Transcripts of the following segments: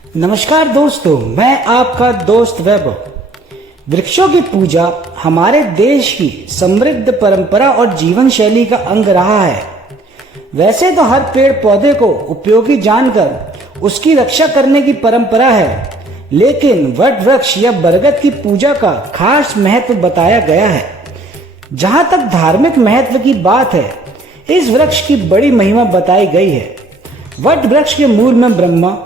नमस्कार दोस्तों, मैं आपका दोस्त वैभव। वृक्षों की पूजा हमारे देश की समृद्ध परंपरा और जीवन शैली का अंग रहा है। वैसे तो हर पेड़ पौधे को उपयोगी जानकर उसकी रक्षा करने की परंपरा है, लेकिन वट वृक्ष या बरगद की पूजा का खास महत्व बताया गया है। जहाँ तक धार्मिक महत्व की बात है, इस वृक्ष की बड़ी महिमा बताई गई है। वट वृक्ष के मूल में ब्रह्मा,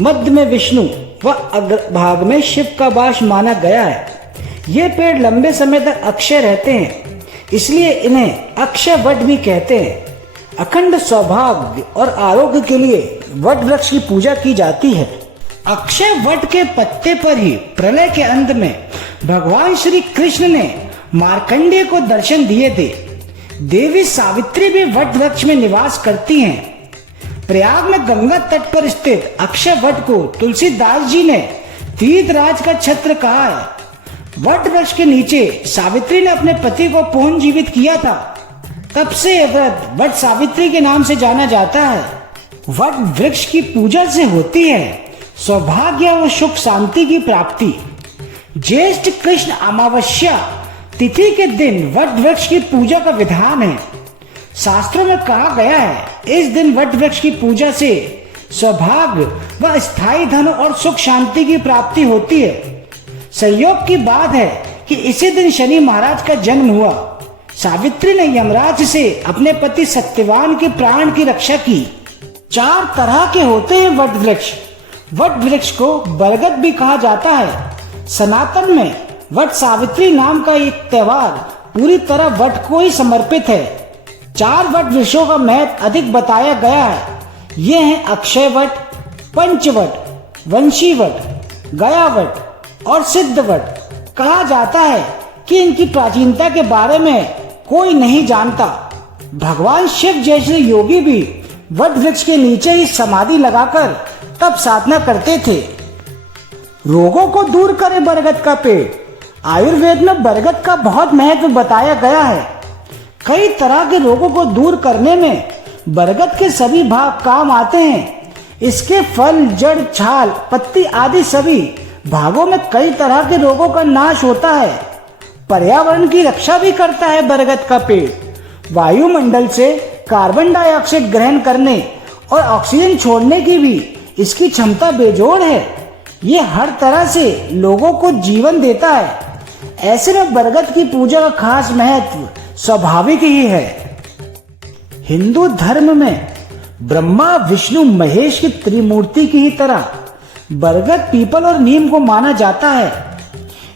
मध्य में विष्णु व अग्रभाग में शिव का वास माना गया है। ये पेड़ लंबे समय तक अक्षय रहते हैं, इसलिए इन्हें अक्षय वट भी कहते हैं। अखंड सौभाग्य और आरोग्य के लिए वट वृक्ष की पूजा की जाती है। अक्षय वट के पत्ते पर ही प्रलय के अंत में भगवान श्री कृष्ण ने मार्कंडेय को दर्शन दिए थे। देवी सावित्री भी वट वृक्ष में निवास करती हैं। प्रयाग में गंगा तट पर स्थित अक्षय वट को तुलसीदास जी ने तीर्थराज का छत्र कहा है। वट वृक्ष के नीचे सावित्री ने अपने पति को पुनर्जीवित किया था। तब से यह व्रत वट सावित्री के नाम से जाना जाता है। वट वृक्ष की पूजा से होती है सौभाग्य व सुख शांति की प्राप्ति। ज्येष्ठ कृष्ण अमावस्या तिथि के दिन वट वृक्ष की पूजा का विधान है। शास्त्रों में कहा गया है, इस दिन वट वृक्ष की पूजा से सौभाग्य व स्थायी धन और सुख शांति की प्राप्ति होती है। संयोग की बात है कि इसी दिन शनि महाराज का जन्म हुआ। सावित्री ने यमराज से अपने पति सत्यवान के प्राण की रक्षा की। 4 तरह के होते हैं वट वृक्ष। वट वृक्ष को बरगद भी कहा जाता है। सनातन में वट सावित्री नाम का एक त्योहार पूरी तरह वट को ही समर्पित है। 4 वट वृक्षों का महत्व अधिक बताया गया है। ये हैं अक्षय वट, पंचवट, वंशी वट, गया वट और सिद्ध वट। कहा जाता है कि इनकी प्राचीनता के बारे में कोई नहीं जानता। भगवान शिव जैसे योगी भी वट वृक्ष के नीचे ही समाधि लगाकर तप साधना करते थे। रोगों को दूर करे बरगद का पेड़। आयुर्वेद में बरगद का बहुत महत्व बताया गया है। कई तरह के रोगों को दूर करने में बरगद के सभी भाग काम आते हैं। इसके फल, जड़, छाल, पत्ती आदि सभी भागों में कई तरह के रोगों का नाश होता है। पर्यावरण की रक्षा भी करता है बरगद का पेड़। वायुमंडल से कार्बन डाइऑक्साइड ग्रहण करने और ऑक्सीजन छोड़ने की भी इसकी क्षमता बेजोड़ है। ये हर तरह से लोगों को जीवन देता है। ऐसे में बरगद की पूजा का खास महत्व स्वाभाविक ही है। हिंदू धर्म में ब्रह्मा, विष्णु, महेश की त्रिमूर्ति की ही तरह बरगद, पीपल और नीम को माना जाता है।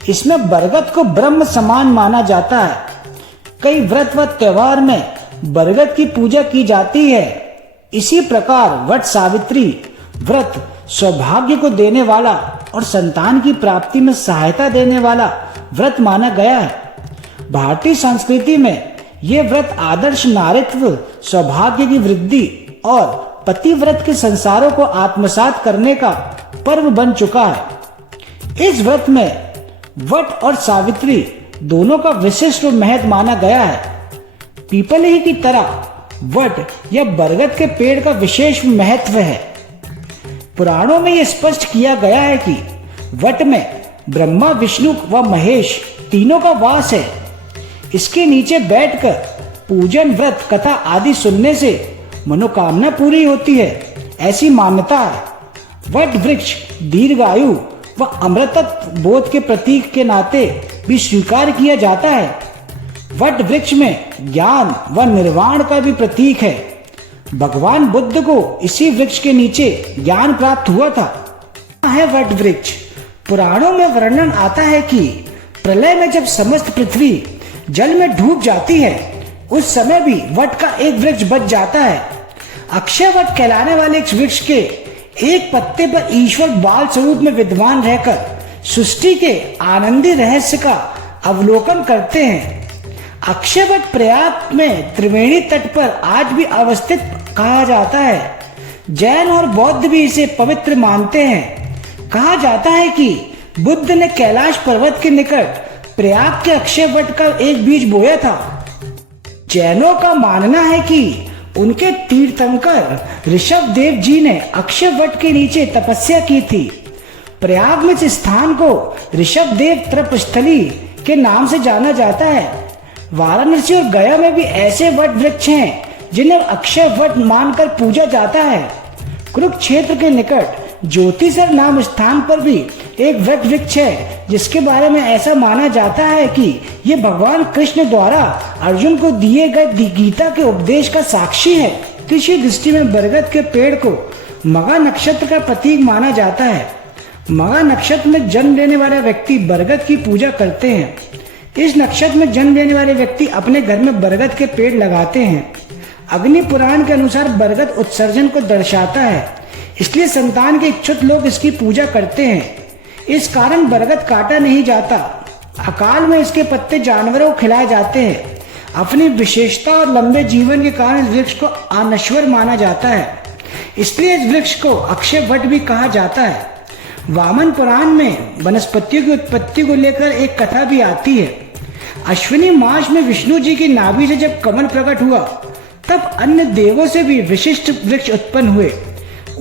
इसमें बरगद को ब्रह्म समान माना जाता है। कई व्रत व त्योहार में बरगद की पूजा की जाती है। इसी प्रकार वट सावित्री व्रत सौभाग्य को देने वाला और संतान की प्राप्ति में सहायता देने वाला व्रत माना गया है। भारतीय संस्कृति में ये व्रत आदर्श नारीत्व, सौभाग्य की वृद्धि और पतिव्रत के संसारों को आत्मसात करने का पर्व बन चुका है। इस व्रत में वट और सावित्री दोनों का विशिष्ट महत्व माना गया है। पीपल ही की तरह वट या बरगद के पेड़ का विशेष महत्व है। पुराणों में यह स्पष्ट किया गया है कि वट में ब्रह्मा, विष्णु व महेश तीनों का वास है। इसके नीचे बैठकर पूजन, व्रत, कथा आदि सुनने से मनोकामना पूरी होती है, ऐसी मान्यता है। वट वृक्ष दीर्घायु व अमृतत्व बोध के प्रतीक के नाते भी स्वीकार किया जाता है। वट वृक्ष में ज्ञान व निर्वाण का भी प्रतीक है। भगवान बुद्ध को इसी वृक्ष के नीचे ज्ञान प्राप्त हुआ था। है वट वृक्ष। पुराणों में वर्णन आता है कि प्रलय में जब समस्त पृथ्वी जल में डूब जाती है, उस समय भी वट का एक वृक्ष बच जाता है। अक्षय वट कहलाने वाले इस वृक्ष के एक पत्ते पर ईश्वर बाल स्वरूप में विद्वान रहकर सृष्टि के आनंदी रहस्य का अवलोकन करते हैं। अक्षय वट प्रयाग में त्रिवेणी तट पर आज भी अवस्थित कहा जाता है। जैन और बौद्ध भी इसे पवित्र मानते हैं। कहा जाता है कि बुद्ध ने कैलाश पर्वत के निकट प्रयाग के अक्षय वट का एक बीज बोया था। जैनों का मानना है कि उनके तीर्थंकर ऋषभ देव जी ने अक्षय वट के नीचे तपस्या की थी। प्रयाग में इस स्थान को ऋषभ देव तपस्थली के नाम से जाना जाता है। वाराणसी और गया में भी ऐसे वट वृक्ष हैं जिन्हें अक्षय वट मानकर पूजा जाता है। कुरुक्षेत्र के निकट ज्योतिसर नाम स्थान पर भी एक वट वृक्ष है जिसके बारे में ऐसा माना जाता है कि ये भगवान कृष्ण द्वारा अर्जुन को दिए गए गीता के उपदेश का साक्षी है। कृषि दृष्टि में बरगद के पेड़ को मघा नक्षत्र का प्रतीक माना जाता है। मघा नक्षत्र में जन्म लेने वाले व्यक्ति बरगद की पूजा करते हैं। इस नक्षत्र में जन्म लेने वाले व्यक्ति अपने घर में बरगद के पेड़ लगाते हैं। अग्नि पुराण के अनुसार बरगद उत्सर्जन को दर्शाता है, इसलिए संतान के इच्छुक लोग इसकी पूजा करते हैं। इस कारण बरगद काटा नहीं जाता। अकाल में इसके पत्ते जानवरों को खिलाए जाते हैं। अपनी विशेषता और लंबे जीवन के कारण इस वृक्ष को अनश्वर माना जाता है, इसलिए इस वृक्ष को अक्षय वट भी कहा जाता है। वामन पुराण में वनस्पतियों की उत्पत्ति को लेकर एक कथा भी आती है। अश्विनी मास में विष्णु जी की नाभि से जब कमल प्रकट हुआ तब अन्य देवों से भी विशिष्ट वृक्ष उत्पन्न हुए।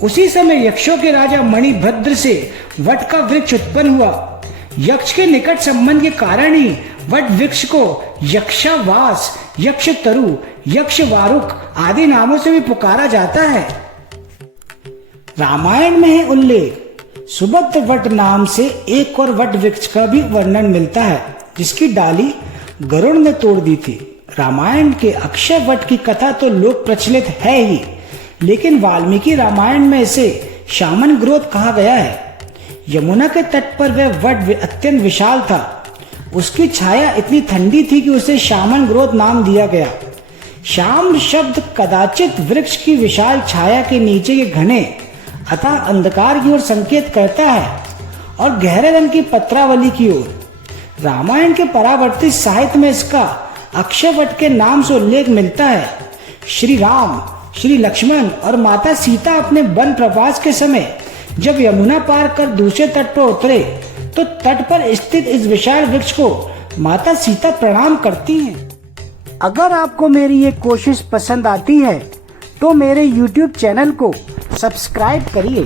उसी समय यक्षों के राजा मणिभद्र से वट का वृक्ष उत्पन्न हुआ। यक्ष के निकट संबंध के कारण ही वट वृक्ष को यक्षावास, यक्ष तरु, यक्ष वारुक आदि नामों से भी पुकारा जाता है। रामायण में है उल्लेख। सुभद्र वट नाम से एक और वट वृक्ष का भी वर्णन मिलता है जिसकी डाली गरुड़ ने तोड़ दी थी। रामायण के अक्षय वट की कथा तो लोक प्रचलित है ही, लेकिन वाल्मीकि रामायण में इसे शामन ग्रोथ कहा गया है। यमुना के तट पर वह वट अत्यंत विशाल था। उसकी छाया इतनी ठंडी थी कि उसे शामन ग्रोथ नाम दिया गया। शाम शब्द कदाचित वृक्ष की विशाल छाया के नीचे के घने अतः अंधकार की ओर संकेत करता है और गहरे रंग की पत्रावली की ओर। रामायण के परावर्तित साहित्य में इसका अक्षय वट के नाम से उल्लेख मिलता है। श्री राम, श्री लक्ष्मण और माता सीता अपने वन प्रवास के समय जब यमुना पार कर दूसरे तट पर उतरे तो तट पर स्थित इस विशाल वृक्ष को माता सीता प्रणाम करती हैं। अगर आपको मेरी ये कोशिश पसंद आती है तो मेरे YouTube चैनल को सब्सक्राइब करिए।